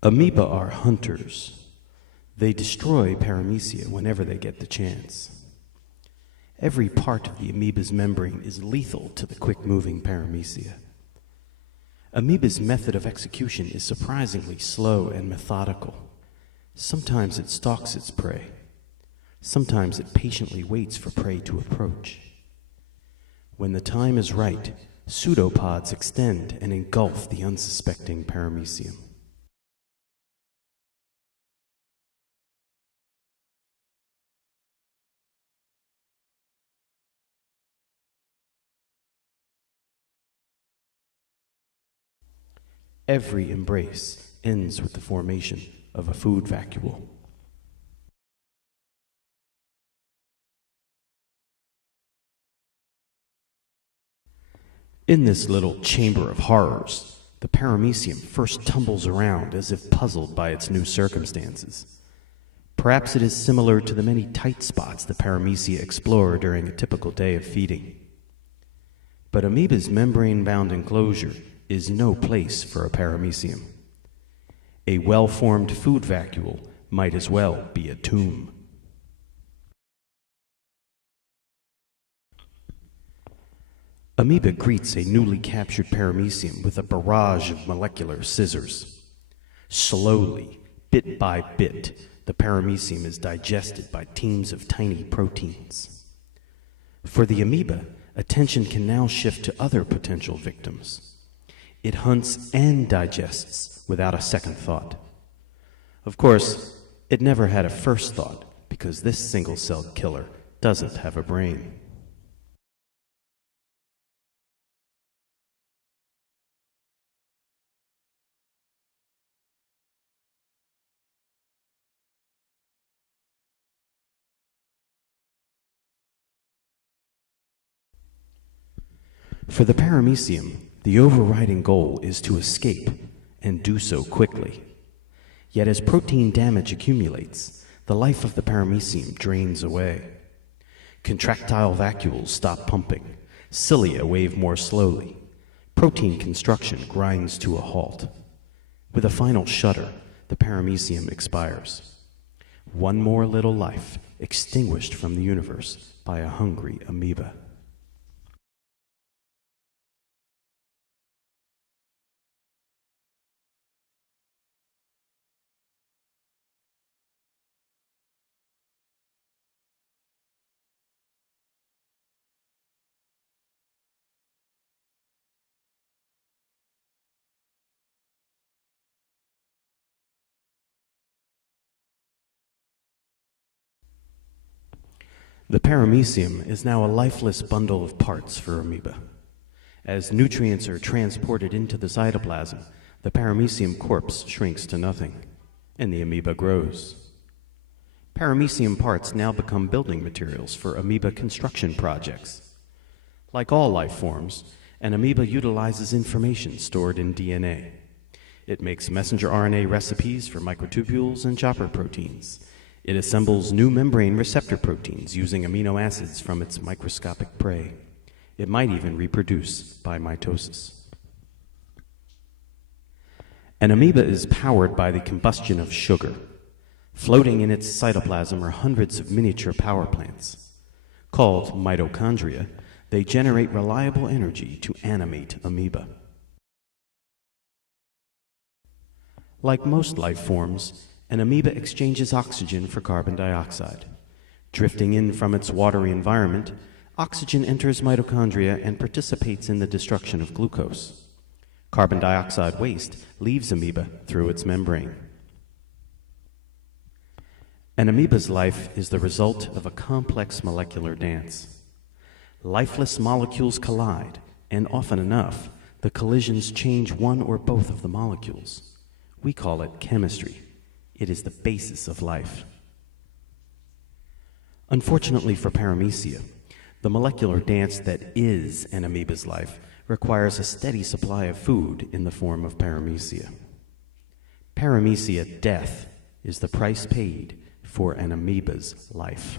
Amoeba are hunters. They destroy paramecia whenever they get the chance. Every part of the amoeba's membrane is lethal to the quick-moving paramecia. Amoeba's method of execution is surprisingly slow and methodical. Sometimes it stalks its prey. Sometimes it patiently waits for prey to approach. When the time is right, pseudopods extend and engulf the unsuspecting paramecium. Every embrace ends with the formation of a food vacuole. In this little chamber of horrors, the paramecium first tumbles around as if puzzled by its new circumstances. Perhaps it is similar to the many tight spots the paramecia explore during a typical day of feeding. But amoeba's membrane-bound enclosure is no place for a paramecium. A well-formed food vacuole might as well be a tomb. Amoeba greets a newly captured paramecium with a barrage of molecular scissors. Slowly, bit by bit, the paramecium is digested by teams of tiny proteins. For the amoeba, attention can now shift to other potential victims. It hunts and digests without a second thought. Of course, it never had a first thought because this single-celled killer doesn't have a brain. For the paramecium, the overriding goal is to escape, and do so quickly. Yet as protein damage accumulates, the life of the paramecium drains away. Contractile vacuoles stop pumping, cilia wave more slowly, protein construction grinds to a halt. With a final shudder, the paramecium expires. One more little life extinguished from the universe by a hungry amoeba. The paramecium is now a lifeless bundle of parts for amoeba. As nutrients are transported into the cytoplasm, the paramecium corpse shrinks to nothing, and the amoeba grows. Paramecium parts now become building materials for amoeba construction projects. Like all life forms, an amoeba utilizes information stored in DNA. It makes messenger RNA recipes for microtubules and chopper proteins. It assembles new membrane receptor proteins using amino acids from its microscopic prey. It might even reproduce by mitosis. An amoeba is powered by the combustion of sugar. Floating in its cytoplasm are hundreds of miniature power plants. Called mitochondria, they generate reliable energy to animate amoeba. Like most life forms, an amoeba exchanges oxygen for carbon dioxide. Drifting in from its watery environment, oxygen enters mitochondria and participates in the destruction of glucose. Carbon dioxide waste leaves amoeba through its membrane. An amoeba's life is the result of a complex molecular dance. Lifeless molecules collide, and often enough, the collisions change one or both of the molecules. We call it chemistry. It is the basis of life. Unfortunately for paramecia, the molecular dance that is an amoeba's life requires a steady supply of food in the form of paramecia. Paramecia death is the price paid for an amoeba's life.